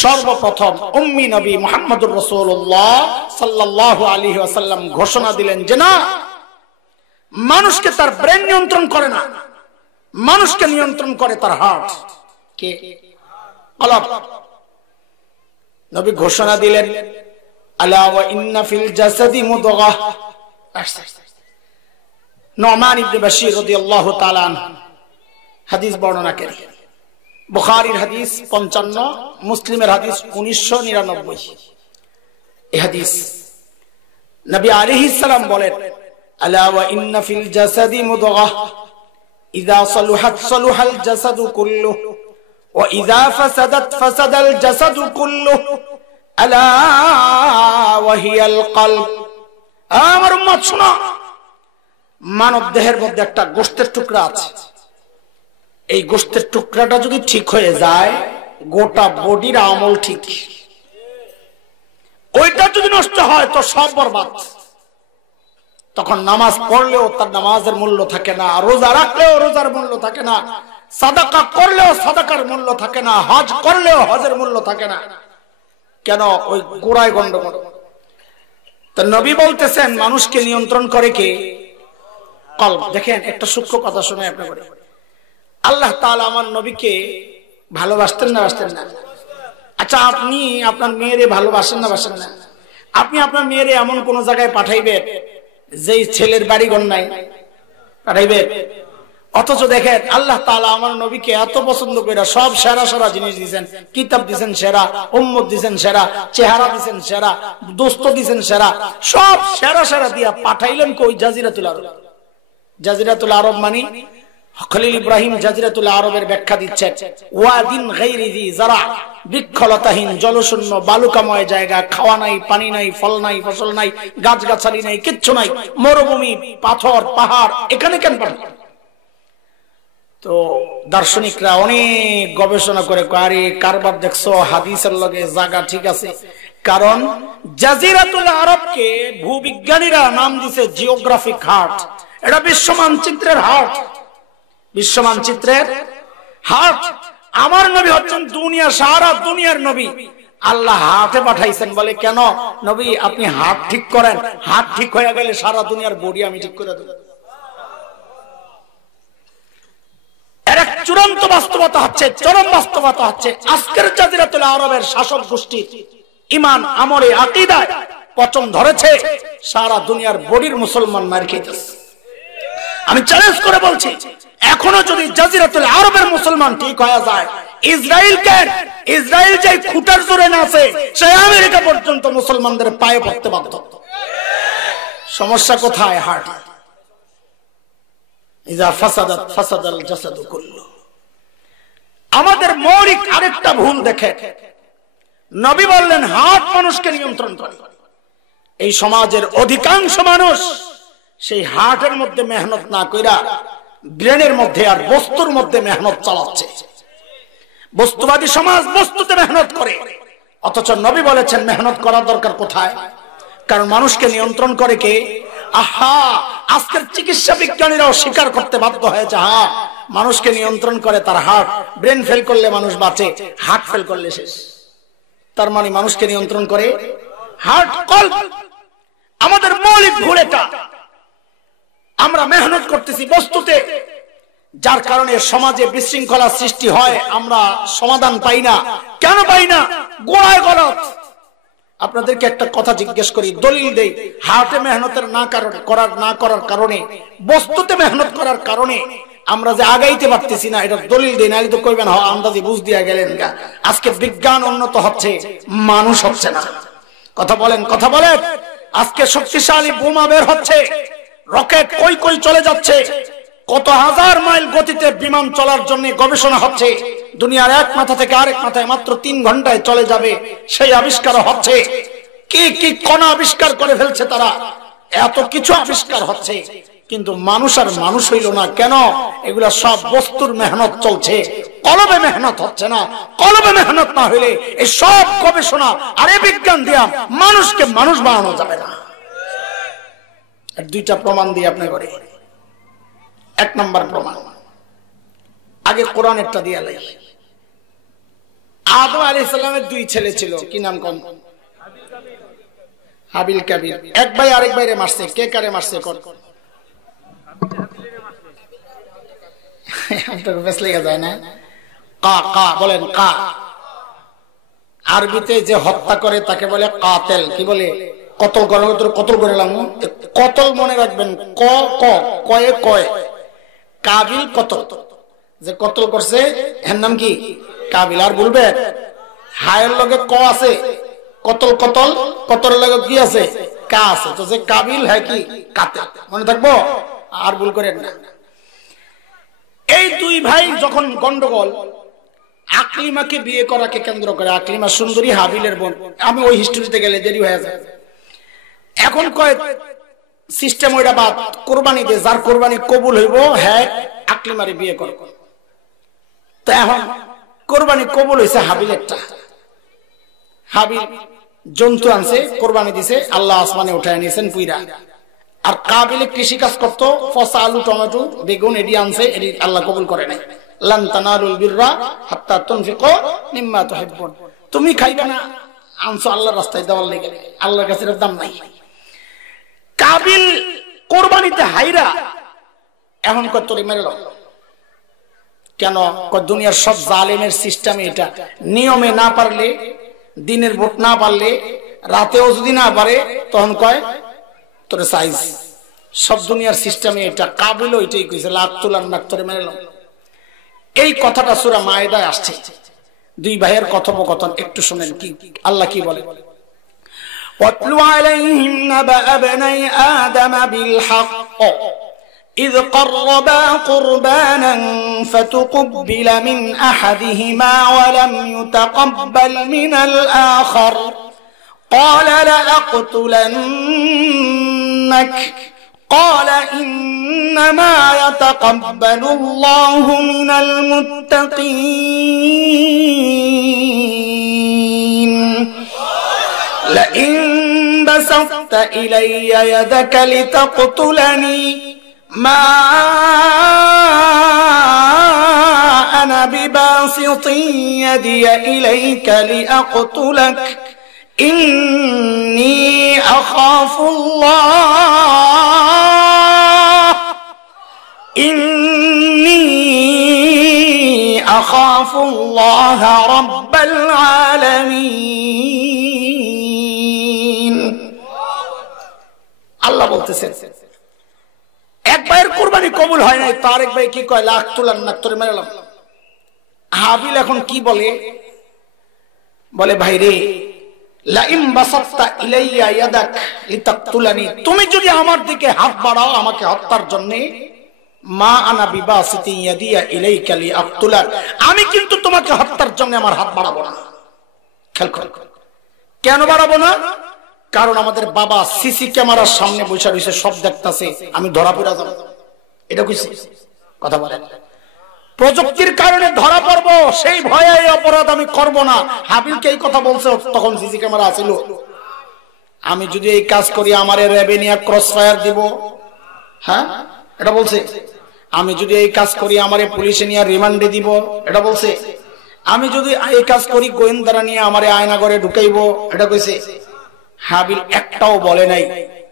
সর্বপ্রথম উম্মি নবী মুহাম্মদুর রাসূলুল্লাহ সাল্লাল্লাহু আলাইহি ওয়াসাল্লাম ঘোষণা দিলেন যে না, মানুষকে তার ব্রেন নিয়ন্ত্রণ করে না, মানুষকে নিয়ন্ত্রণ করে তার হার্ট। কে? আল্লাহ। নবী ঘোষণা দিলেন, আলা ওয়া ইন্না ফিল জাসাদি মুদগাহ। নুমান ইবনে বাশীর রাদিয়াল্লাহু তাআলা আনহু হাদিস বর্ণনা করেন। বুখারীর হাদিস 55, মুসলিমের হাদিস 1999। এই হাদিস নবী আলাইহিস সালাম বলেন, আলা ওয়া ইন্না ফিল জাসাদি মুদগাহ ইযা সালুহাত সালুহাল জাসাদু কুল্লুহু ওয়া ইযা ফাসাদাত ফাসাদাল জাসাদু কুল্লুহু আলা ওয়া হিয়াল কলব। আমার উম্মত শোনো, মানব দেহের মধ্যে একটা গোশতের টুকরা আছে। এই গোশতের টুকরাটা যদি ঠিক হয়ে যায়, গোটা বডির আমল ঠিক। ওইটা যদি নষ্ট হয় তো সব বরবাদ। তখন নামাজ পড়লেও তার নামাজের মূল্য থাকে না, রোজা রাখলেও রোজার মূল্য থাকে না, সাদাকা করলেও সাদাকার মূল্য থাকে না, হজ করলেও হজের মূল্য থাকে না। কেন? ওই গোড়ায় গন্ডগোল। তো নবী বলতেছেন মানুষকে নিয়ন্ত্রণ করে কে? কলব। দেখেন একটা সূক্ষ্ম কথা শুনে আপনাকে, আল্লাহ তাআলা আমার নবীকে ভালোবাসতেন না বাসতেন না? আচ্ছা, আপনি আপনার মেয়েরে ভালোবাসেন না বাসেন না? আপনি আপনার মেয়েরে এমন কোন জায়গায় পাঠাইবেন যেই ছেলের বাড়িঘর নাই, পাঠাইবেন? অথচ দেখেন আল্লাহ তাআলা আমার নবীকে এত পছন্দ করে সব সেরা সেরা জিনিস দিয়েছেন। কিতাব দিয়েছেন সেরা, উম্মত দিয়েছেন সেরা, চেহারা দিয়েছেন সেরা, দোস্ত দিয়েছেন সেরা, সব সেরা সেরা দিয়া পাঠাইলেন কই? জাজিরাতুল আরব। জাজিরাতুল আরব মানে খলিল ইব্রাহিম জাজিরাতুল আরবের ব্যাখ্যা দিচ্ছেন, ওয়াদিন গায়রি জি যারা, বৃক্ষলতাহীন জলশূন্য বালুকাময় জায়গা, খাওয়া নাই, পানি নাই, ফল নাই, ফসল নাই, গাছগাছালি নাই, কিচ্ছু নাই, মরুভূমি, পাথর, পাহাড়। এখানে কেন পাঠালেন? তো দার্শনিকরা অনেক গবেষণা করে, আরে কারবার দেখছো হাদিসের লগে জায়গা ঠিক আছে। কারণ জাজিরাতুল আরবকে ভূবিজ্ঞানীরা নাম দিছে জিওগ্রাফিক হার্ট। এটা বিশ্ব মানচিত্রের হার্ট, বিশ্ব মানচিত্রের হার্ট। আমার নবী হচ্ছেন দুনিয়া, সারা দুনিয়ার নবী। আল্লাহ হার্টে পাঠাইছেন। বলে কেন? নবী আপনি হার্ট ঠিক করেন, হার্ট ঠিক হয়ে গেলে সারা দুনিয়ার বডি আমি ঠিক করে দেব। এর এক চূড়ান্ত বাস্তবতা হচ্ছে, চরম বাস্তবতা হচ্ছে আজকের জাজিরাতুল আরবের শাসক গোষ্ঠী ঈমান, আমলে, আকীদায় পচন ধরেছে। সারা দুনিয়ার বডির মুসলমান মার খেতেছে। আমি চ্যালেঞ্জ করে বলছি, এখনো যদি জাজিরাতুল আরবের মুসলমান ঠিক হয়ে যায়, ইসরায়েল যে খুঁটার জোরে না আছে, সে আমেরিকা পর্যন্ত মুসলমানদের পায়ে পড়তে বাধ্য। সমস্যা কোথায়? হার্ট। ইযা ফাসাদাত ফাসাদাল জাসাদু কুল্লু। আমাদের মৌলিক আরেকটা ভুল দেখে, নবী বললেন হার্ট মানুষকে নিয়ন্ত্রণ করে। এই সমাজের অধিকাংশ মানুষ সেই হার্টের মধ্যে মেহনত না কইরা ব্রেনের মধ্যে আর বস্তুর মধ্যে মেহনত চালাচ্ছে। বস্তুবাদী সমাজ বস্তুতে মেহনত করে, অথচ নবী বলেছেন মেহনত করার দরকার কোথায়? কারণ মানুষকে নিয়ন্ত্রণ করে কে? আহা, আজকের চিকিৎসা বিজ্ঞানীরাও স্বীকার করতে বাধ্য হয়েছে, হ্যাঁ মানুষকে নিয়ন্ত্রণ করে তার হার্ট। ব্রেন ফেল করলে মানুষ বাঁচে, হার্ট ফেল করলে শেষ। তার মানে মানুষকে নিয়ন্ত্রণ করে হার্ট, কলব। আমাদের মৌলিক ভুল এটা। আমরা মেহনত করতেছি বস্তুতে, যার কারণে সমাজে বিশৃঙ্খলা সৃষ্টি হয়। আমরা সমাধান পাই না। কেন পাই না? গোড়ায় গলত। আপনাদেরকে একটা কথা জিজ্ঞেস করি, দলিল দেই। হার্টে মেহনতের না করার কারণে, বস্তুতে মেহনত করার কারণে আমরা যে আগাইতে পারতেছি না, এটা দলিল দেই। না তো কইবেন হ আন্দাজি বুঝ দিয়া গেলেন গা। আজকে বিজ্ঞান উন্নত হচ্ছে, মানুষ হচ্ছে না। কথা বলেন, কথা বলেন। আজকে শক্তিশালী বোমা বের হচ্ছে, রকেট কই কই চলে যাচ্ছে, কত হাজার মাইল গতিতে বিমান চলার জন্য গবেষণা হচ্ছে। দুনিয়ার এক মাথা থেকে আরেক মাথায় মাত্র 3 ঘন্টায় চলে যাবে, সেই আবিষ্কার হচ্ছে। কি কি কণা আবিষ্কার করে ফেলছে তারা, এত কিছু আবিষ্কার হচ্ছে, কিন্তু মানুষ আর মানুষ হইল না। কেন? এগুলা সব বস্তুর মেহনত চলছে, কলবে মেহনত হচ্ছে না। কলবে মেহনত না হইলে এই সব গবেষণা আর এই বিজ্ঞান দিয়া মানুষকে মানুষ বানানো যাবে না। দুইটা প্রমাণ দিয়ে আপনি করে। 1 নম্বর প্রমাণ, আগে কোরআনেরটা দিয়ে লাই। আদম আলাইহিস সালামের দুই ছেলে ছিল, কি নাম কোন? হাবিল কাবিল। এক ভাই আরেক ভাইরে মারছে, কে কারে মারছে? কোন আপনার বেশ লেগে যায় না? কা কা বলেন, কা। আরবিতে যে হত্যা করে তাকে বলে কাতেল। কি বলে? কতল করে, কতল করে। কতল মনে রাখবেন, ক ক কয়ে কয়। কাবিল কতল, যে কতল করছে এর নাম কি? কাবিল। আর বলবে হায়ের লগে ক আছে, কতল কতল, কতলের লগে কি আছে? কা আছে। তো যে কাবিল হয় কি? কাতেল। মনে থাকবো, আর ভুল করেন না। এই দুই ভাই যখন গন্ডগোল, আকলিমাকে বিয়ে করাকে কেন্দ্র করে, আকলিমা সুন্দরী, হাবিলের বোন। আমি ওই হিস্ট্রিতে গেলে দেরি হয়ে যায়। এখন কয় সিস্টেম ওইটা বাদ, কোরবানি দে, যার কোরবানি কবুল হইব হ্যাঁ আকলিমারে বিয়ে করব। তো এখন কোরবানি কবুল হয়েছে হাবিলেরটা। হাবিল জন্তু আনছে, কোরবানি দিছে, আল্লাহ আসমানে উঠায় নিয়েছেন পুইরা। আর কাবিলে কৃষি কাজ করতো, ফসা আলু, টমেটো, বেগুন, এডি আনছে, এডি আল্লাহ কবুল করে নাই। লান তানালুল বিররা হাত্তা তুনফিকু মিম্মা তুহিব্বুন। তুমি খাইবে না, আনছো আল্লাহর রাস্তায় দেওয়ার লেগে, আল্লাহর কাছে এর দাম নাই। কাবিল কোরবানিতে হাইরা এখন কত তোরে মেরে দাও কেন? দুনিয়ার সব জালেমের সিস্টেমে এটা। নিয়মে না পারলে, দিনের ভোট না পারলে, রাতেও যদি না পারে, তখন কয় তোরে সাইজ। সব দুনিয়ার সিস্টেমে এটা। কাবিলও এটাই কইছে, লাখ তুলার নাক তোরে মেরে দাও। এই কথাটা সূরা মায়েদায় আসছে। দুই ভাইয়ের কথোপকথন একটু শুনেন, কি আল্লাহ কি বলে। وَاتْلُ عَلَيْهِمْ نَبَأَ ابْنَيْ آدَمَ بِالْحَقِّ إِذْ قَرَّبَا قُرْبَانًا فَتُقُبِّلَ مِنْ أَحَدِهِمَا وَلَمْ يُتَقَبَّلْ مِنَ الْآخَرِ قَالَ لَأَقْتُلَنَّكَ قَالَ إِنَّمَا يَتَقَبَّلُ اللَّهُ مِنَ الْمُتَّقِينَ لئن بسطت إلي يدك لتقتلني ما أنا بباسط يدي إليك لأقتلك إني أخاف الله أخاف الله رب العالمين আল্লাহ বলতেছেন এক ভাইয়ের কুরবানি কবুল হয় নাই, তার এক ভাই কি কয় লাখ তুলান নাক তোরে মেরালাম। হাবিল এখন কি বলে? বলে ভাই রে, লাইম বাসাত্তা ইলাইয়া ইয়াদাক লিতাকতুলানি, তুমি যদি আমার দিকে হাত বাড়াও আমাকে হত্যার জন্য, মা আনা বিবাসিতি ইয়াদিয়া ইলাইকা লিআকতুলাক, আমি কিন্তু তোমাকে হত্যার জন্য আমার হাত বাড়াবো না। খেয়াল করো, কেন বাড়াবো না? কারণ আমাদের বাবা সিসি ক্যামেরার সামনে বসে রয়েছে, সব দেখতেছে, আমি ধরা পড়া যাব। এটা কইছে কথা বলেন। প্রযুক্তির কারণে ধরা পড়বো, সেই ভয়ে এই অপরাধ আমি করব না। হাবিলকে এই কথা বলছে, তখন সিসি ক্যামেরা আছিল। আমি যদি এই কাজ করি আমার র্যাবে নিয়ে ক্রস ফায়ার দিব, হ্যাঁ এটা বলছে। আমি যদি এই কাজ করি আমার পুলিশে নিয়ে রিমান্ডে দিব, এটা বলছে। আমি যদি এই কাজ করি গোয়েন্দারা নিয়ে আমার আয়নাগরে ঢুকাইবো, এটা কইছে। হাবিল একটাও বলে নাই,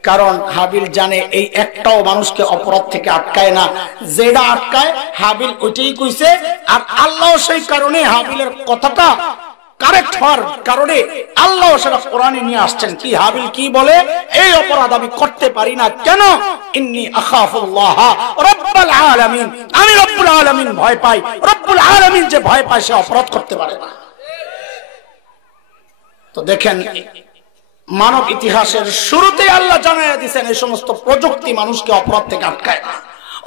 কারণ হাবিল জানে এই একটাও মানুষকে অপরাধ থেকে আটকায় না। যেটা আটকায় হাবিল ওইটাই কইছে। আর আল্লাহ সেই কারণে হাবিলের কথাটা কারেক্ট হওয়ার কারণে আল্লাহ সেটা কোরআনে নিয়ে আসছেন। কি হাবিল কি বলে? এই অপরাধ আমি করতে পারি না। কেন? ইন্নী আখাফুল্লাহ রাব্বুল আলামিন, আমি রব্বুল আলামিন ভয় পাই। রব্বুল আলামিন যে ভয় পায় সে অপরাধ করতে পারে না। তো দেখেন, মানব ইতিহাসের শুরুতে আল্লাহ জানাইয়া দিয়েছেন এই সমস্ত প্রযুক্তি মানুষকে অপরাধ থেকে আটকায় না,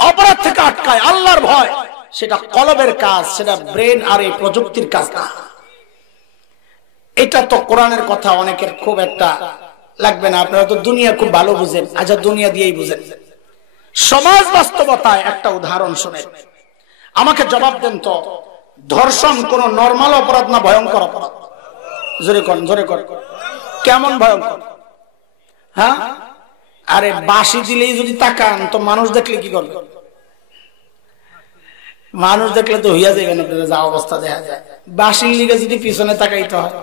অপরাধ থেকে আটকায় আল্লাহর ভয়। সেটা কলবের কাজ, সেটা ব্রেন আর এই প্রযুক্তির কাজ না। এটা তো কোরআনের কথা অনেকের খুব একটা লাগবে না, আপনারা তো দুনিয়া খুব ভালো বুঝেন। আচ্ছা, দুনিয়া দিয়েই বুঝেন। সমাজ বাস্তবতায় একটা উদাহরণ শুনেন, আমাকে জবাব দেন তো, ধর্ষণ কোন নরমাল অপরাধ না ভয়ঙ্কর অপরাধ? জোরে কর, জোরে কর। কেমন ভয়ঙ্কর? হ্যাঁ, আরে বাঁশি দিলেই যদি তাকান তো মানুষ দেখলে কি করবে? মানুষ দেখলে তো হইয়া যাবেন আপনারা, যা অবস্থা দেখা যায়। বাঁশির দিকে যদি পিছনে তাকাইতে হয়,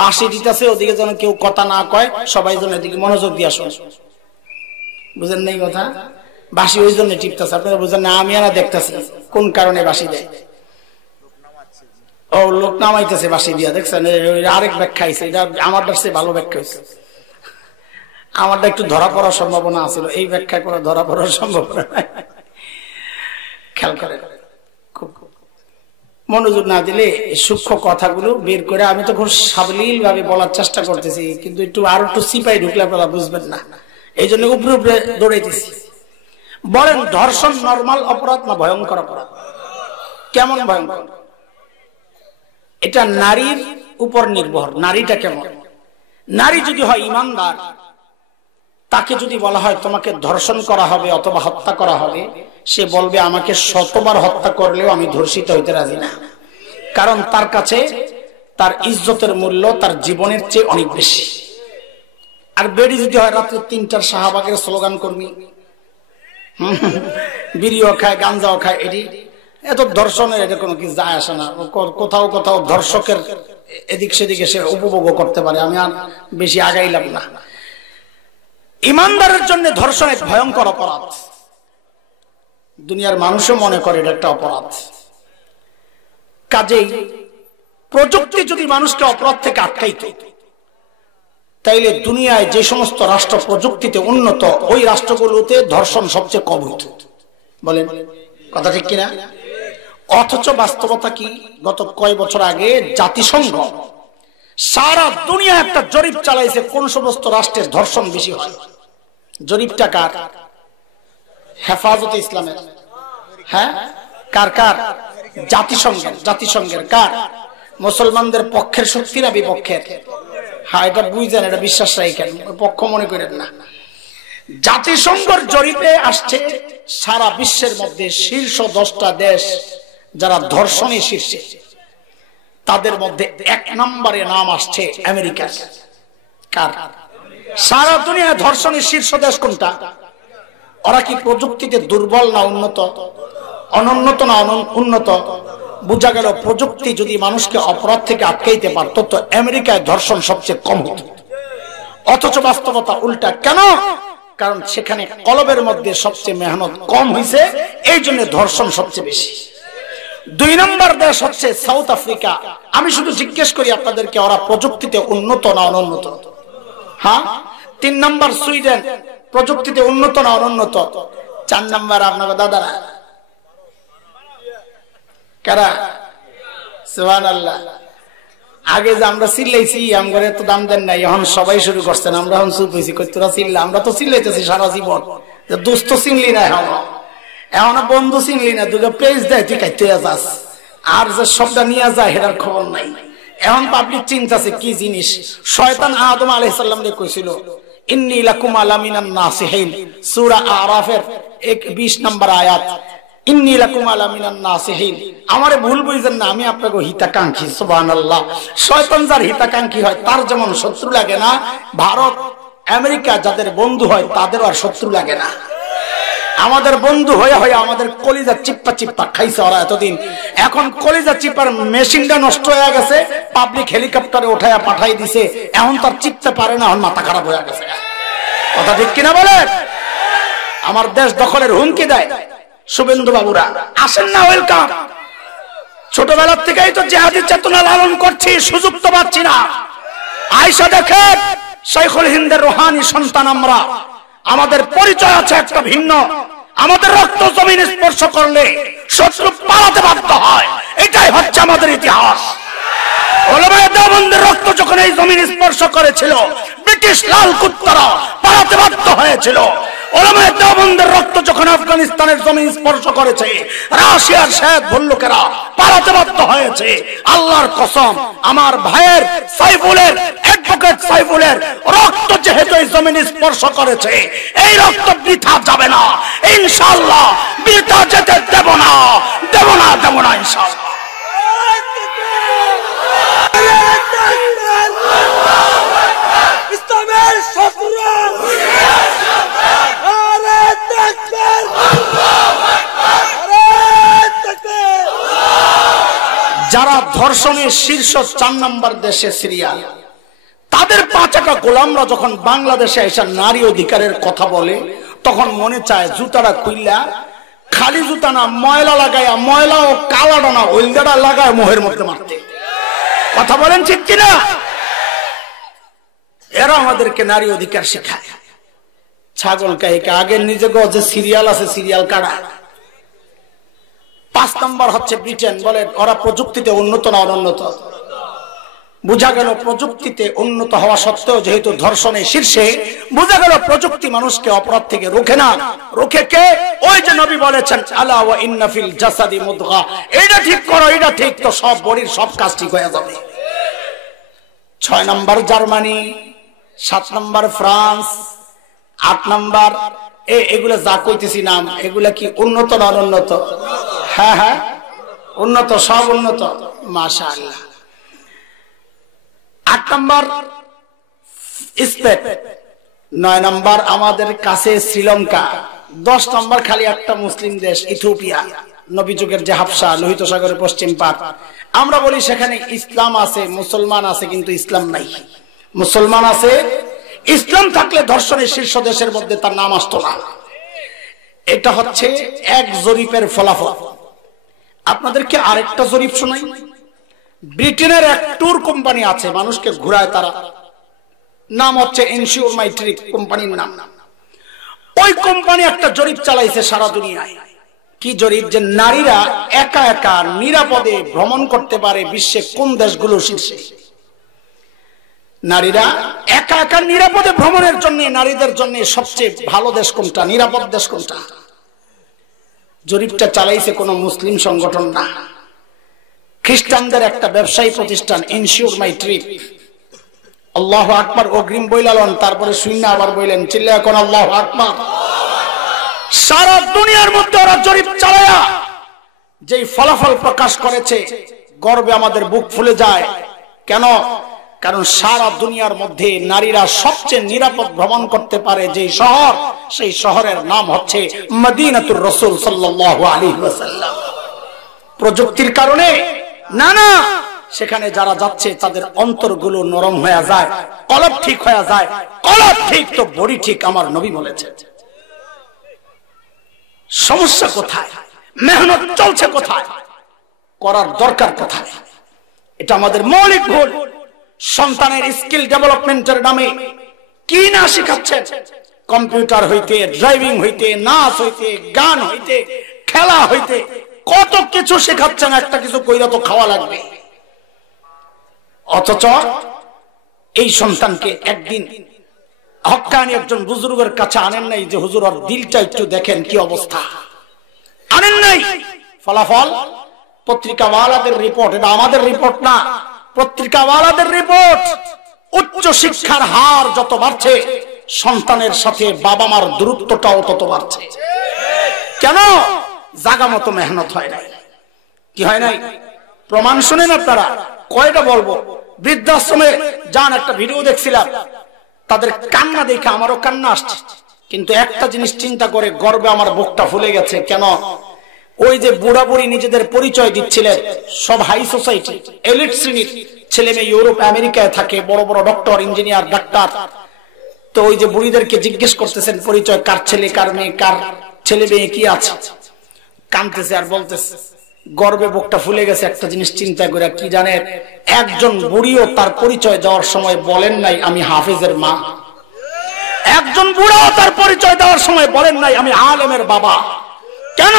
বাঁশি দিতেছে ওদিকে যেন কেউ কথা না কয়, সবাই যেন এদিকে মনোযোগ দিয়ে শুনে। বুঝেন নাই কথা? বাঁশি ওই জন্য টিপতেছে, আপনারা বুঝেন না? আমি আর দেখতেছি কোন কারণে বাঁশি দেয়। ও লোক নামাইতেছে বাঁশি দিয়া, দেখছেন? আরেক ব্যাখ্যা হয়েছে, এটা আমারটা সে ভালো ব্যাখ্যা হয়েছে। আমারটা একটু ধরা পড়ার সম্ভাবনা আছিল, এই ব্যাখ্যা করে ধরা পড়ার সম্ভাবনা। খেয়াল করে খুব মনোযোগ না দিলে সূক্ষ্ম কথাগুলো বের করে, আমি তো খুব সাবলীল ভাবে বলার চেষ্টা করতেছি, কিন্তু একটু আরো একটু সিপাই ঢুকলে আপনারা বুঝবেন না, এই জন্য উপরে উপরে দৌড়াইতেছি। বলেন, ধর্ষণ নরমাল অপরাধ না ভয়ঙ্কর অপরাধ? কেমন ভয়ঙ্কর? এটা নারীর উপর নির্ভর, নারীটা কেমন। নারী যদি হয় ইমানদার, তাকে যদি বলা হয় তোমাকে ধর্ষণ করা হবে অথবা হত্যা করা হবে, সে বলবে আমাকে শতবার হত্যা করলেও আমি ধর্ষিত হইতে রাজি না, কারণ তার কাছে তার ইজ্জতের মূল্য তার জীবনের চেয়ে অনেক বেশি। আর বেড়ি যদি হয় রাত্রে 3টার শাহবাগের স্লোগান কর্মী, বিড়িও খায় গাঞ্জাও খায়, এটি এত ধর্ষণের এটা কোনো কিছু যায় আসে না। কোথাও কোথাও ধর্ষকের এদিক সেদিকে সে উপভোগ করতে পারে, আমি আর বেশি আগাইলাম না। ইমানদারের জন্য ধর্ষণ এক ভয়ঙ্কর অপরাধ, দুনিয়ার মানুষও মনে করে এটা একটা অপরাধ। কাজেই প্রযুক্তি যদি মানুষকে অপরাধ থেকে আটকাইত, তাইলে দুনিয়ায় যে সমস্ত রাষ্ট্র প্রযুক্তিতে উন্নত, ওই রাষ্ট্রগুলোতে ধর্ষণ সবচেয়ে কম হইত। বলেন কথা ঠিক কিনা? অথচ বাস্তবতা কি? গত কয়েক বছর আগে জাতিসংঘ সারা দুনিয়া একটা জরিপ চালাইছে, কোন সমস্ত রাষ্ট্রের ধর্ষণ বেশি হয়। জরিপটা কার? হেফাজতে ইসলামের। হ্যাঁ, কার কার? জাতিসংঘের। জাতিসংঘের কার? মুসলমানদের পক্ষের শক্তি না বিপক্ষের? হ্যাঁ, এটা বুঝছেন, এটা বিশ্বাস রাখেন, পক্ষ মনে করেন না। জাতিসংঘের জরিপে আসছে সারা বিশ্বের মধ্যে শীর্ষ 10টা দেশ যারা ধর্ষণে শীর্ষে, তাদের মধ্যে 1 নম্বরে নাম আসছে আমেরিকা। কার? সারা দুনিয়া ধর্ষণের শীর্ষ দেশ কোনটা? ওরা কি প্রযুক্তিতে দুর্বল না উন্নত? অনুন্নত না উন্নত? বোঝা গেল প্রযুক্তি যদি মানুষকে অপরাধ থেকে আটকাইতে পারত, তো আমেরিকায় ধর্ষণ সবচেয়ে কম হতো। অথচ বাস্তবতা উল্টা। কেন? কারণ সেখানে কলবের মধ্যে সবচেয়ে মেহনত কম হয়েছে, এই জন্য ধর্ষণ সবচেয়ে বেশি। 2 নম্বর দেশ হচ্ছে সাউথ আফ্রিকা। আমি শুধু জিজ্ঞেস করি আপনাদেরকে, ওরা প্রযুক্তিতে উন্নত না অনুন্নত? হ্যাঁ। 3 নম্বর সুইডেন, প্রযুক্তিতে উন্নত না অনুন্নত? 4 নম্বর আপনার দাদারা কারা? সুবহানাল্লাহ। আগে যে আমরা চিল্লাইছি, আমগরে তো দাম দেন নাই, এখন সবাই শুরু করছেন, আমরা এখন চুপ হয়েছি। তোরা চিল্লা, আমরা তো চিল্লাইতেছি সারা জীবন। দোস্ত চিনলি না, এখন বন্ধু চিনলি না, দুটো পেজ দেয় তুই খাইতে যাস, আর যে সবটা নিয়ে যায় সেটার খবর নাই। এখন পাবলিক চিন্তাছে কি জিনিস। শয়তান আদম আলাইহিস সালাম রে কইছিল ইন্নী লাকুম আলামিনান নাসিহিন, সূরা আরাফের 20 নম্বর আয়াত। ইন্নী লাকুম আলামিনান নাসিহিন, আমারে ভুল বুঝেন না, আমি আপনাকে হিতাকাঙ্ক্ষী। সুবহানাল্লাহ। শয়তান যার হিতাকাঙ্ক্ষী হয় তার যেমন শত্রু লাগে না, ভারত আমেরিকা যাদের বন্ধু হয় তাদেরও আর শত্রু লাগে না। আমাদের বন্ধু হয়ে হয়ে আমাদের কলিজা চিপ্পা চিপ্পা খাইছে ওরা এতদিন। এখন কলিজা চিপ্পার মেশিনটা নষ্ট হয়ে গেছে, পাবলিক হেলিকপ্টারে উঠায়া পাঠাই দিছে, এখন তার চিপতে পারে না, এখন মাথা খারাপ হয়ে গেছে। কথা ঠিক কিনা বলেন? আমার দেশ দখলের হুমকি দেয়। শুভেন্দু বাবুরা আসেন না, ওয়েলকাম। ছোটবেলার থেকেই তো জিহাদি চেতনা লালন করছি, সুযোগ তো পাচ্ছি না। আয়েশা দেখেন, শাইখুল হিন্দের রুহানি সন্তান আমরা, আমাদের পরিচয় আছে একটা ভিন্ন। আমাদের রক্ত জমিন স্পর্শ করলে শত্রু পালাতে বাধ্য হয়, এটাই হচ্ছে আমাদের ইতিহাস। ওলামায়ে দেওবন্দের রক্ত যখন এই জমিন স্পর্শ করেছিল, ব্রিটিশ লাল কুত্তারা পালাতে বাধ্য হয়েছিল। ওলামায়ে দেওবন্দের রক্ত যখন আফগানিস্তানের জমিন স্পর্শ করেছে, রাশিয়ার শেখ ভল্লুকেরা পালাতে বাধ্য হয়েছে। আল্লাহর কসম, আমার ভাইয়ের সাইফুলের, অ্যাডভোকেট সাইফুলের রক্ত যেহেতু এই জমিন স্পর্শ করেছে, এই রক্ত বৃথা যাবে না ইনশাআল্লাহ। বৃথা যেতে দেব না, দেব না, দেব না ইনশাআল্লাহ। ইসলামের শত্রু আরে তাকবীর, আল্লাহু আকবার, আরে তাকবীর। যারা ধর্ষণের শীর্ষ 4 নম্বর দেশে সিরিয়া, তাদের 5 টাকা গোলামরা যখন বাংলাদেশে এসে নারী অধিকারের কথা বলে, তখন মনে চায় জুতাটা খুইলা, খালি জুতা না, ময়লা লাগায়া, ময়লা ও কালাটা না, ওইলদাটা লাগায় মোহের মধ্যে মারতে। কথা বলেন ঠিক কিনা? এরা আমাদেরকে নারী অধিকার শেখায়। ছাগল কাহিকে আগে নিজে যে সিরিয়াল আছে, সিরিয়াল কাটা। 5 নম্বর হচ্ছে ব্রিটেন। বলে ওরা প্রযুক্তিতে উন্নত না অনুন্নত? বোঝা গেল প্রযুক্তিতে উন্নত হওয়া সত্ত্বেও যেহেতু ধর্ষণের শীর্ষে, বোঝা গেল প্রযুক্তি মানুষকে অপরাধ থেকে রোখে না। রোখে কে? ওই যে নবী বলেছেন আলা ওয়া ইন্না ফিল জাসাদি মুদগা, এটা ঠিক করো, এটা ঠিক, তো সব বডির সব কাজ ঠিক হয়ে যাবে। 6 নম্বর জার্মানি, 7 নম্বর ফ্রান্স, 8 নম্বর এগুলা যা কইতেছি নাম, এগুলা কি উন্নত না অনুন্নত? হ্যাঁ হ্যাঁ উন্নত, সব উন্নত, মাশাআল্লাহ। 8 নম্বর স্পেন, 9 নম্বর আমাদের কাছে শ্রীলঙ্কা, 10 নম্বর খালি একটা মুসলিম দেশ ইথিওপিয়া, নবী যুগের যে হাবশা, লোহিত সাগরের পশ্চিম পার। আমরা বলি সেখানে ইসলাম আছে, মুসলমান আছে, কিন্তু ইসলাম নাই। মুসলমান আছে, ইসলাম থাকলে ধর্ষণের শীর্ষ দেশের মধ্যে তার নাম আসতো না। এটা হচ্ছে এক জরিপের ফলাফল। আপনাদেরকে আরেকটা জরিপ শোনাই। ব্রিটেনের এক ট্যুর কোম্পানি আছে, মানুষকে ঘুরায় তারা, নাম হচ্ছে এনশিওর মাই ট্রিপ কোম্পানির নাম। ওই কোম্পানি একটা জরিপ চালাইছে সারা দুনিয়ায়। কি জরিপ? যে নারীরা একা একা নিরাপদে ভ্রমণ করতে পারে বিশ্বে কোন দেশগুলো শীর্ষে। নারীরা একা একা নিরাপদে ভ্রমণের জন্য নারীদের জন্য সবচেয়ে ভালো দেশ কোনটা, নিরাপদ দেশ কোনটা? জরিপটা চালাইছে কোন মুসলিম সংগঠন না, খ্রিস্টানদের একটা ব্যবসায়ী প্রতিষ্ঠান, এনশিওর মাই ট্রিপ। আল্লাহু আকবার অগ্রিম বইলালন, তারপরে শূন্য আবার বইলেন, চিল্লা এখন আল্লাহু আকবার। সারা দুনিয়ার মধ্যে ওরা জরিপ চালায়া যেই ফলাফল প্রকাশ করেছে, গর্বে আমাদের বুক ফুলে যায়। কেন? কারণ সারা দুনিয়ার মধ্যে নারীরা সবচেয়ে নিরাপদ ভ্রমণ করতে পারে যে শহর, সেই শহরের নাম হচ্ছে মদিনাতুর রাসূল সাল্লাল্লাহু আলাইহি ওয়াসাল্লাম। প্রযুক্তির কারণে না, না, সেখানে যারা যাচ্ছে তাদের অন্তরগুলো নরম হয়ে যায়, কলব ঠিক হয়ে যায়। কলব ঠিক তো বডি ঠিক, আমার নবী বলেছেন। সমস্যা কোথায়? মেহনত চলছে কোথায়? করার দরকার কোথায়? এটা আমাদের মৌলিক ভুল। সন্তানের স্কিল ডেভেলপমেন্টের নামে কি না শেখাচ্ছেন? কম্পিউটার হইতে, ড্রাইভিং হইতে, নাচ হইতে, গান হইতে, খেলা হইতে, কত কিছু শেখাচ্ছেন। একটা কিছু কইরা তো খাওয়া লাগবে। অথচ এই সন্তানকে একদিন হক্কানি একজন বুজুর্গের কাছে আনেন নাই যে হুজুর ওর দিলটা একটু দেখেন কি অবস্থা, আনেন নাই। ফলাফল পত্রিকাওয়ালাদের রিপোর্ট, এটা আমাদের রিপোর্ট না, পত্রিকাওয়ালাদের রিপোর্ট। উচ্চ শিক্ষার হার যত বাড়ছে, সন্তানের সাথে বাবা মার দূরত্বটাও তত বাড়ছে। কেন? জাগা মতো মেহনত হয় নাই। কি হয় নাই? প্রমাণ শুনেন আপনারা, কয়টা বলবো। বৃদ্ধাশ্রমে যান, একটা ভিডিও দেখছিলাম, তাদের কান্না দেখে আমারও কান্না আসছে। কিন্তু একটা জিনিস চিন্তা করে গর্বে আমার বুকটা ফুলে গেছে। কেন? ওই যে বুড়া বুড়ি নিজেদের পরিচয় দিচ্ছিলেন, সব হাই সোসাইটি, এলিট শ্রেণীর ছেলে মেয়ে, ইউরোপ আমেরিকায় থাকে, বড় বড় ডক্টর, ইঞ্জিনিয়ার, ডাক্তার। তো ওই যে বুড়িদেরকে জিজ্ঞেস করতেছেন পরিচয়, কার ছেলে, কার মেয়ে, কার ছেলে মেয়ে কি আছে। কাঁদতেছে আর বলতেছে, গর্বে বুকটা ফুলে গেছে। একটা জিনিস চিন্তা করে, কি জানেন? একজন বুড়িও তার পরিচয় দেওয়ার সময় বলেন নাই আমি হাফেজের মা। একজন বুড়াও তার পরিচয় দেওয়ার সময় বলেন নাই আমি আলেমের বাবা। কেন?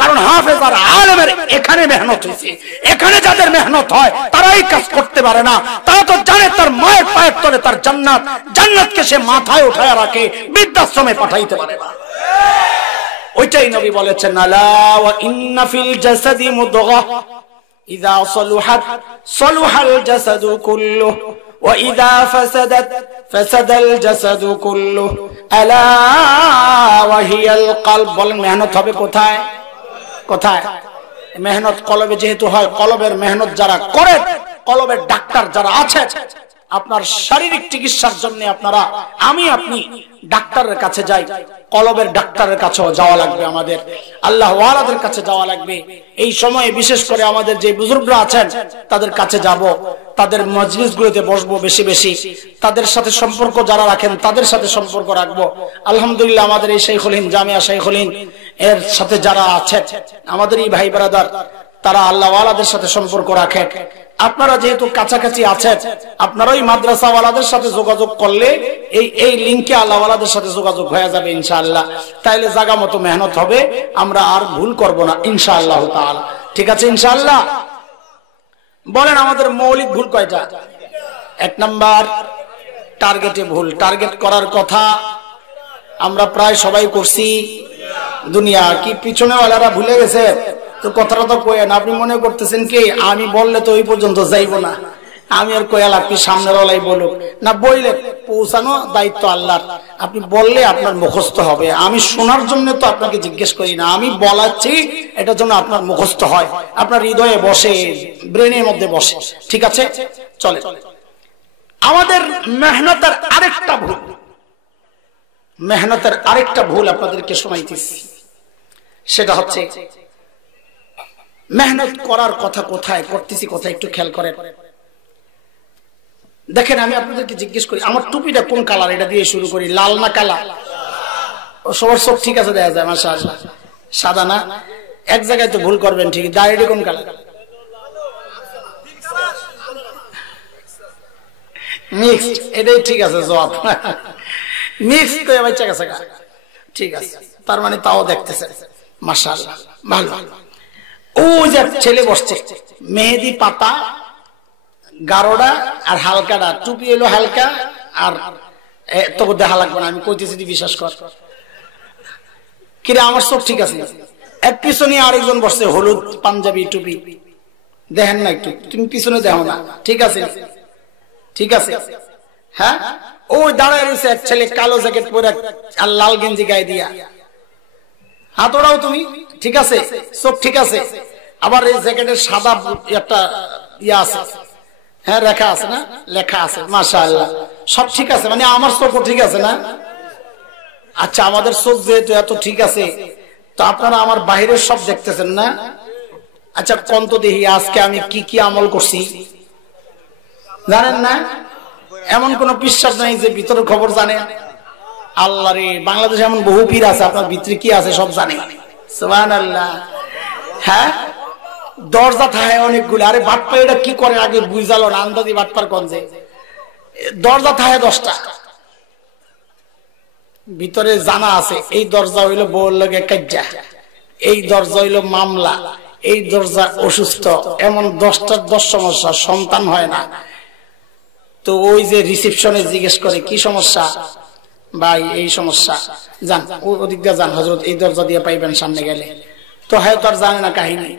কারণ হাফেজ আর আলেমের এখানে মেহনত হয়েছে। এখানে যাদের মেহনত হয় তারাই কাজ করতে পারে না। তারা তো জানে তার মায়ের পায়ের তলে তার জান্নাত, জান্নাতকে সে মাথায় উঠায় রাখে, বৃদ্ধাশ্রমে পাঠাইতে পারে না। ওইটাই নবী বলেছেন, আলা ওয়া ইন্না ফিল জাসাদি মুদগাহ ইযা সালুহাত সালুহাল জাসাদু কুল্লুহু ওয়া ইযা ফাসাদাত ফাসাদাল জাসাদু কুল্লুহু আলা ওয়া হিয়াল কলব। বলেন মেহনত হবে কোথায়? কোথায়? মেহনত কলবে যেহেতু হয়, কলবের মেহনত যারা করে, কলবের ডাক্তার যারা আছে, আপনার শারীরিক চিকিৎসার জন্য আপনারা আমি আপনি ডাক্তারের কাছে যাই, কলবের ডাক্তারের কাছেও যাওয়া লাগবে, আমাদের আল্লাহ ওয়ালাদের কাছে যাওয়া লাগবে। এই সময়ে বিশেষ করে আমাদের যে বুজুর্গরা আছেন তাদের কাছে যাব, তাদের মজলিসগুলোতে বসবো বেশি বেশি, তাদের সাথে সম্পর্ক যারা রাখেন তাদের সাথে সম্পর্ক রাখবো। আলহামদুলিল্লাহ আমাদের এই শাইখুল হিন্দ জামিয়া শাইখুল হিন্দ এর সাথে যারা আছেন আমাদের এই ভাই ব্রাদার, তারা আল্লাহ ওয়ালাদের সাথে সম্পর্ক রাখেন। আপনারা যেহেতু কাছাকাছি আছেন, আপনারা ওই মাদ্রাসা ওয়ালাদের সাথে যোগাযোগ করলে এই লিঙ্কে আল্লাহ ওয়ালাদের সাথে যোগাযোগ হয়ে যাবে ইনশাআল্লাহ। তাইলে জায়গা মতো মেহনত হবে, আমরা আর ভুল করব না ইনশাআল্লাহ তাআলা। ঠিক আছে ইনশাআল্লাহ? বলেন আমাদের মৌলিক ভুল কয়টা? 1 নাম্বার টার্গেটে ভুল। টার্গেট করার কথা আমরা প্রায় সবাই করছি, দুনিয়া কি পিছনে ওয়ালারা ভুলে গেছে? তো কথাটা তো কয়েন, আপনি মনে করতেছেন কি আমি বললে তো ওই পর্যন্ত যাইব না, আমি আর কয়াল আপনি সামনের ওলাই বলুক না, বইলে পৌঁছানো দায়িত্ব আল্লাহর। আপনি বললে আপনার মুখস্থ হবে, আমি শোনার জন্য তো আপনাকে জিজ্ঞেস করি না, আমি বলাচ্ছি এটার জন্য আপনার মুখস্থ হয়, আপনার হৃদয়ে বসে, ব্রেনের মধ্যে বসে। ঠিক আছে চলে। আমাদের মেহনতের আরেকটা ভুল, মেহনতের আরেকটা ভুল আপনাদেরকে শোনাইতেছি, সেটা হচ্ছে মেহনত করার কথা কোথায় করতেছি, কোথায় একটু খেয়াল করেন। দেখেন আমি আপনাদেরকে জিজ্ঞেস করি আমার টুপিটা কোন কালার, এটা দিয়ে শুরু করি, লাল না কালা? ও সবার সব ঠিক আছে দেখা যায় মাশাআল্লাহ, সাদা না? এক জায়গায় তো ভুল করবেন ঠিক। দাড়িটা কোন কালার? মিক্সড, এটাই ঠিক আছে জবাব। মিক্স করে বাচ্চা কাছে ঠিক আছে, তার মানে তাও দেখতেছে মাশাআল্লাহ ভালো। ও যে ছেলে বসছে, মেহেদি পাতা গাঢ়টা আর হালকাটা, টুপি হলো হালকা, আর তোকে দেখা লাগবে না, আমি কইতেছি বিশ্বাস কর। কিরে আমার সব ঠিক আছে? এক পিছনে আরেকজন বসছে হলুদ পাঞ্জাবি টুপি, দেখেন না একটু, তুমি পিছনে দেখো না? ঠিক আছে ঠিক আছে। হ্যাঁ ওই দাঁড়ায় রয়েছে এক ছেলে কালো জ্যাকেট পরে আর লাল গেঞ্জি গায়ে দিয়া, হাতড়াও তুমি ঠিক আছে, সব ঠিক আছে। আবার এই জ্যাকেটের সাদা একটা ইয়া আছে, হ্যাঁ রেখা আছে না, লেখা আছে, মাশাআল্লাহ সব ঠিক আছে, মানে আমার চোখও ঠিক আছে না? আচ্ছা আমাদের চোখ যেহেতু এত ঠিক আছে, তো আপনারা আমার বাহিরের সব দেখতেছেন না? আচ্ছা কোন তো দেখি আজকে আমি কি কি আমল করছি জানেন না? এমন কোন বিশ্বাস নাই যে ভিতরের খবর জানে। আল্লাহ রে, বাংলাদেশে এমন বহু পীর আছে আপনার ভিতরে কি আছে সব জানে, সুবহানাল্লাহ। হ্যাঁ দরজা থাকে অনেকগুলো, আরে বাটপা এটা কি করে আগে বুঝালো না, আন্দাজি বাটপার কনজে দরজা থাকে 10টা, ভিতরে জানা আছে এই দরজা হইলো বউর লগে কাজ্জা, এই দরজা হইলো মামলা, এই দরজা অসুস্থ, এমন 10টার 10 সমস্যা, সন্তান হয় না। তো ওই যে রিসেপশনে জিজ্ঞেস করে কি সমস্যা ভাই, এই সমস্যা, যান ওদিক দিয়ে যান হযরত, এই দরজা দিয়ে পাইবেন সামনে গেলে। তো হ্যাঁ তো আর জানে না কাহিনী,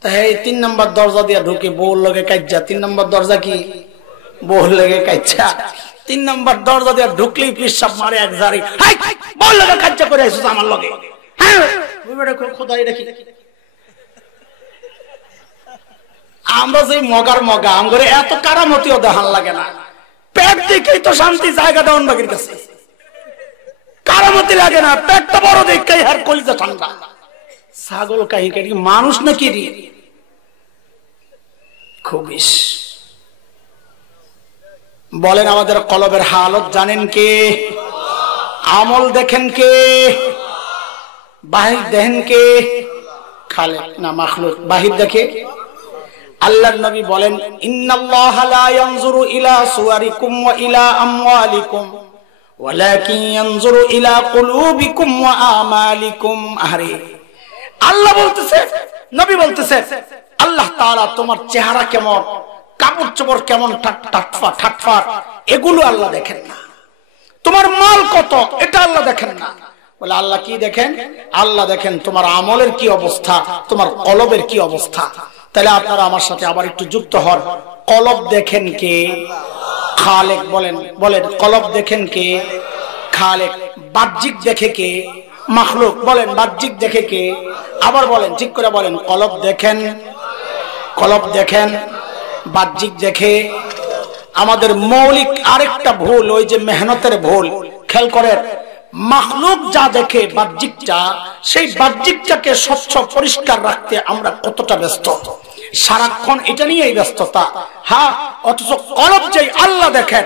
তো হ্যাঁ 3 নম্বর দরজা দিয়ে ঢুকে বউর লগে কাজ্জা, 3 নম্বর দরজা কি বউর লগে কাজ্জা, 3 নম্বর দরজা দিয়ে ঢুকলেই পিশাব মারে এক জারি, হাই বউর লগে কাজ্জা করে আইছস আমার লগে, হ্যাঁ ওই বেটা খোদা এটা কি? আমরা যে মগার মগা আমগরে এত কারামতিও দেখান লাগে না, পেট দেখেই তো শান্তি জায়গা দেওয়ান বাকির কাছে, কারামতি লাগে না, পেটটা বড় দেখেই আর কলিজা ঠান্ডা। ছাগল কাহি কাহি মানুষ নাকি রে? খুবিস বলেন আমাদের কলবের হালত জানেন কে? আমল দেখেন কে? বাহির দেখেন কে? খালেক না মাখলুক? বাহির দেখে আল্লাহর নবী বলেন ইন্নাল্লাহা লা ইয়ানজুরু ইলা সুওয়ারিকুম ওয়া ইলা আমওয়ালিকুম ওয়ালাকিন ইয়ানজুরু ইলা কুলুবিকুম ওয়া আমালিকুম। আরে আল্লাহ বলতেছে, নবী বলতেছে আল্লাহ তাআলা তোমার চেহারা কেমন, কাপড় চোপড় কেমন, ঠাটফা এগুলো আল্লাহ দেখেন না, তোমার মাল কত এটা আল্লাহ দেখেন না। বলে আল্লাহ কি দেখেন? আল্লাহ দেখেন তোমার আমলের কি অবস্থা, তোমার কলবের কি অবস্থা। তাহলে আপনারা আমার সাথে আবার একটু যুক্ত হন, কলব দেখেন কে? খালেক। বলেন বলেন কলব দেখেন কে? খালেক। বাহ্যিক দেখে কে? মাখলুক। বলেন বাহ্যিক দেখে কে? আবার বলেন ঠিক করে বলেন, কলব দেখেন, কলব দেখেন, বাহ্যিক দেখে আমাদের মৌলিক আরেকটা ভুল, ওই যে মেহনতের ভুল। খেয়াল করেন, মাখলুক যা দেখে বাহ্যিকটা, সেই বাহ্যিকটাকে স্বচ্ছ পরিষ্কার রাখতে আমরা কতটা ব্যস্ত, সারাক্ষণ এটা নিয়েই ব্যস্ততা। হ্যাঁ, অথচ কলব যেই আল্লাহ দেখেন,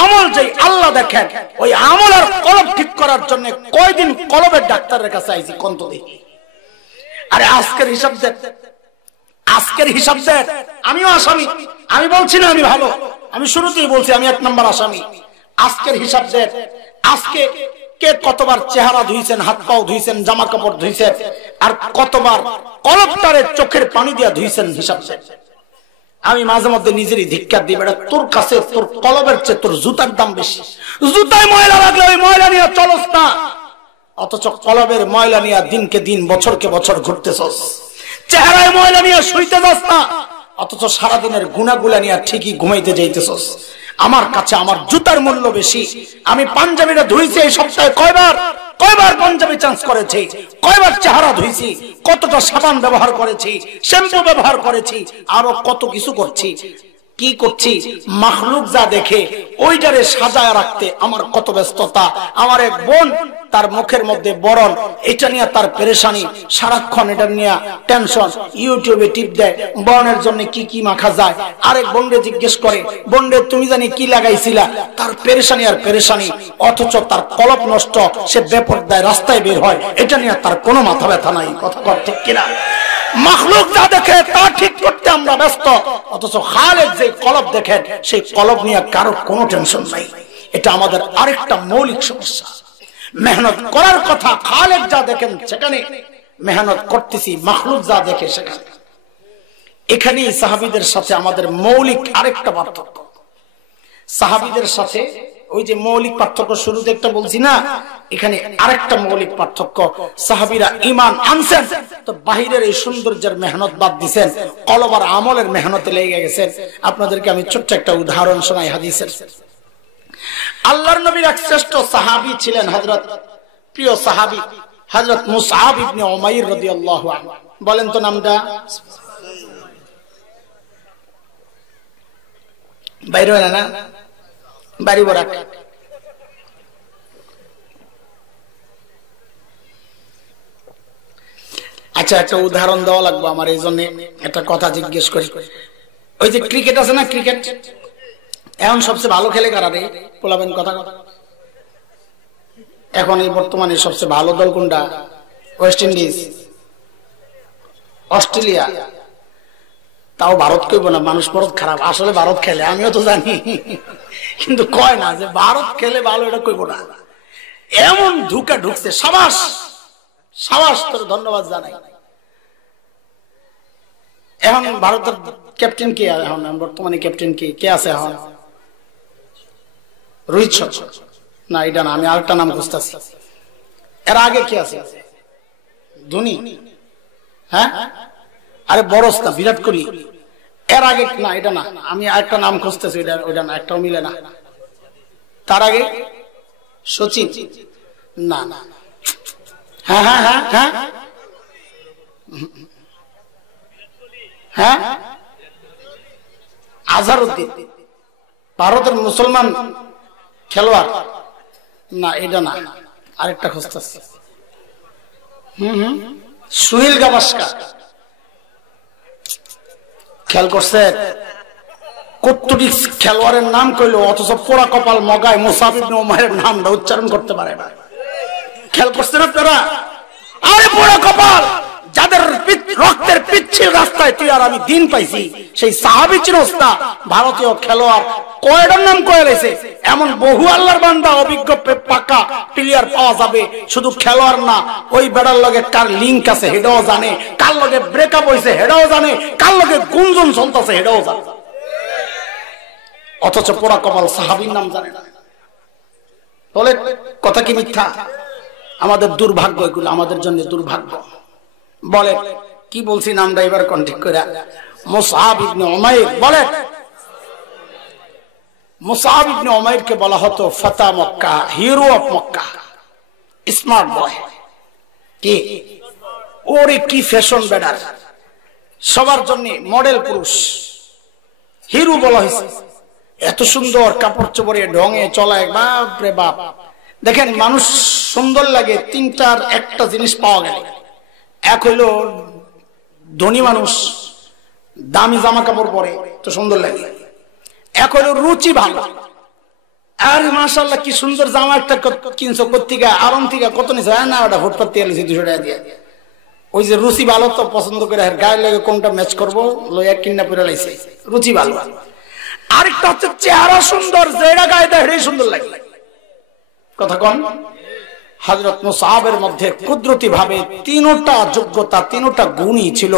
আমল যেই আল্লাহ দেখেন, ওই আমল আর কলব ঠিক করার জন্য কয়দিন কলবের ডাক্তারের কাছে আইছি কন্ত দেখি। আরে আজকের হিসাব দেখ, আজকের হিসাব দেখ। আমিও আসামি, আমি বলছি না আমি ভালো, আমি শুরুতেই বলছি আমি 1 নম্বর আসামি। আজকের হিসাব দেখ, আজকে কে কতবার চেহারা ধুইছেন, হাত পাও ধুইছেন, জামা কাপড় ধুইছেন, আর কতবার কলবটারে চোখের পানি দিয়া ধুইছেন, হিসাব দেখ। আমি মাঝে মধ্যে নিজেরই ধিক্কার দিই, বেটা তোর কাছে তোর কলবের চেয়ে তোর জুতার দাম বেশি। জুতায় ময়লা লাগলে ওই ময়লা নিয়ে চলস না, অথচ কলবের ময়লা নিয়ে দিনকে দিন বছরকে বছর ঘুরতেছস। চেহারায় ময়লা নিয়ে শুইতে যাস না, অথচ সারাদিনের গুনাগুলা নিয়ে ঠিকই ঘুমাইতে যাইতেছস। আমার কাছে আমার জুতার মূল্য বেশি। আমি পাঞ্জাবিটা ধুইছি এই সপ্তাহে কয়বার, কয়বার পাঞ্জাবি চেঞ্জ করেছি, কয়বার চেহারা ধুইছি, কতটা সাবান ব্যবহার করেছি, শ্যাম্পু ব্যবহার করেছি, আরো কত কিছু করছি। কি করছি? মাখলুক যা দেখে ওইটারে সাজায় রাখতে আমার কত ব্যস্ততা। আমার এক বোন, তার মুখের মধ্যে বরণ, এটা নিয়ে তার পেরেশানি, সারাক্ষণ এটা নিয়ে টেনশন, ইউটিউবে টিপ দেয় বরণের জন্য কি কি মাখা যায়। আরেক বোনরে জিজ্ঞেস করে, বোনরে তুমি জানি কি লাগাইছিলা, তার পেরেশানি আর পেরেশানি, অথচ তার কলব নষ্ট, সে বেপরদায় রাস্তায় বের হয়, এটা নিয়ে তার কোনো মাথা ব্যথা নাই। কথা কর ঠিক কিনা? মাখলুক যা দেখে তা ঠিক করতে আমরা ব্যস্ত, অথচ খালেক যে কলব দেখেন, সেই কলব নিয়ে কারো কোনো টেনশন নাই। এটা আমাদের আরেকটা মৌলিক সমস্যা। মেহনত করার কথা, খালেক যা দেখেন সেখানে মেহনত করতেছি, মাখলুক যা দেখে সেখানে। এখানেই সাহাবীদের সাথে আমাদের মৌলিক আরেকটা পার্থক্য। সাহাবীদের সাথে ওই যে মৌলিক পার্থক্য শুরুতে একটা বলছি না, এখানে আরেকটা মৌলিক পার্থক্য। সাহাবীরা ঈমান আনছেন তো বাহিরের এই সৌন্দর্যের মেহনত বাদ দিয়েছেন, কলব আর আমলের মেহনতে লেগে গেছেন। আপনাদেরকে আমি ছোট্ট একটা উদাহরণ শোনাই হাদিসের। আল্লাহর নবীর এক শ্রেষ্ঠ সাহাবী ছিলেন হযরত, প্রিয় সাহাবী হযরত মুসআব ইবনে উমাইর রাদিয়াল্লাহু আনহু। বলেন তো নামটা, বাইরে না বাড়ি বরাক। আচ্ছা, একটা উদাহরণ দেওয়া লাগবে আমার, এই জন্য একটা কথা জিজ্ঞেস করি। ওই যে ক্রিকেট আছে না, ক্রিকেট এখন সবচেয়ে ভালো খেলে কারা রে? বলাবেন কথা। এখন এই বর্তমানে সবচেয়ে ভালো দল কোনটা? West Indies, Australia. তাও ভারত কইব না, মানুষ ভারত খারাপ, আসলে ভারত খেলে, আমিও তো জানি, কিন্তু কয় না যে ভারত খেলে ভালো, এটা কইব না। এমন ঢুকা ঢুকছে, সাবাস সাবাস, তোর ধন্যবাদ জানাই। এখন ভারতের ক্যাপ্টেন কে? এখন বর্তমানে ক্যাপ্টেন কে আছে এখন? রোহিত শর্মা না, এটা না, আমি আরেকটা নাম খুঁজতেছি। এর আগে কে আছে? ধোনি। হ্যাঁ, আরে বড়স না, বিরাট কোহলি। এর আগে না, এটা না, আমি আরেকটা নাম খুঁজতেছি, ওইটা না, একটাও মিলে না। তার আগে সচিন না, না, হ্যাঁ হ্যাঁ হ্যাঁ হ্যাঁ হ্যাঁ, আজহারউদ্দিন, ভারতের মুসলমান খেলোয়াড় না, এটা না, আরেকটা খুঁজতেছি। সুনীল গাভাস্কার। খেয়াল করছে কতটি খেলোয়াড়ের নাম কইলো, অথচ পোড়া কপাল মগায় মুসআব ইবনে উমাইরের নামটা উচ্চারণ করতে পারে না। খেয়াল করছেন আপনারা? আরে পোড়া কপাল, যাদের রক্তের পিচ্ছিল রাস্তায় তুই আর আমি দিন পাইছি, সেই সাহাবী চিনস না? ভারতীয় খেলোয়াড় কয়টার নাম কয়ে লাইছে। এমন বহু আল্লাহর বান্দা, অভিজ্ঞ পাকা প্লেয়ার পাওয়া যাবে। শুধু খেলোয়াড় না, ওই বেড়ার লগে কার লিঙ্ক আছে হেটাও জানে, কার লগে ব্রেকআপ হয়েছে হেটাও জানে, কার লগে গুঞ্জন চলতেছে হেটাও জানে, অথচ পোড়া কপাল সাহাবীর নাম জানে না। বলে কথা কি মিথ্যা? আমাদের দুর্ভাগ্য, এগুলো আমাদের জন্য দুর্ভাগ্য। বলে কি বলছি নামটা এবার কন্টেক্ট করে, মুসআব ইবনে উমাইর। বলে মুসআব ইবনে উমাইরকে বলা হতো ফাতা Mecca, hero of Mecca, smart boy. কি ওরে কি ফ্যাশন বেডার, সবার জন্য মডেল পুরুষ, হিরো বলা হয়েছে। এত সুন্দর কাপড় চোপড়ে ঢঙে চলায়, বাপ রে বাপ। দেখেন মানুষ সুন্দর লাগে তিনটার একটা জিনিস পাওয়া গেল। এক হইল ধনী মানুষ দামি জামা কাপড় পরে তো সুন্দর লাগে। এক হইল রুচি ভালো, আর মাশাআল্লাহ কি সুন্দর জামা একটা কিনছো কোত্থেকে, আরম থেকে কত নিছো, না ওটা ফুটপাত থেকে লিছি 200 টাকা দিয়ে। ওই যে রুচি ভালো তো পছন্দ করে গায়ে লাগে কোনটা ম্যাচ করবো লইয়া কিনা পরে লাইছে, রুচি ভালো। আরেকটা হচ্ছে চেহারা সুন্দর, যেটা গায়ে দেয় সেটাই সুন্দর লাগে। কথা কন। হযরত মুসআবের মধ্যে কুদরতি ভাবে তিনটা যোগ্যতা, তিনটা গুণই ছিল।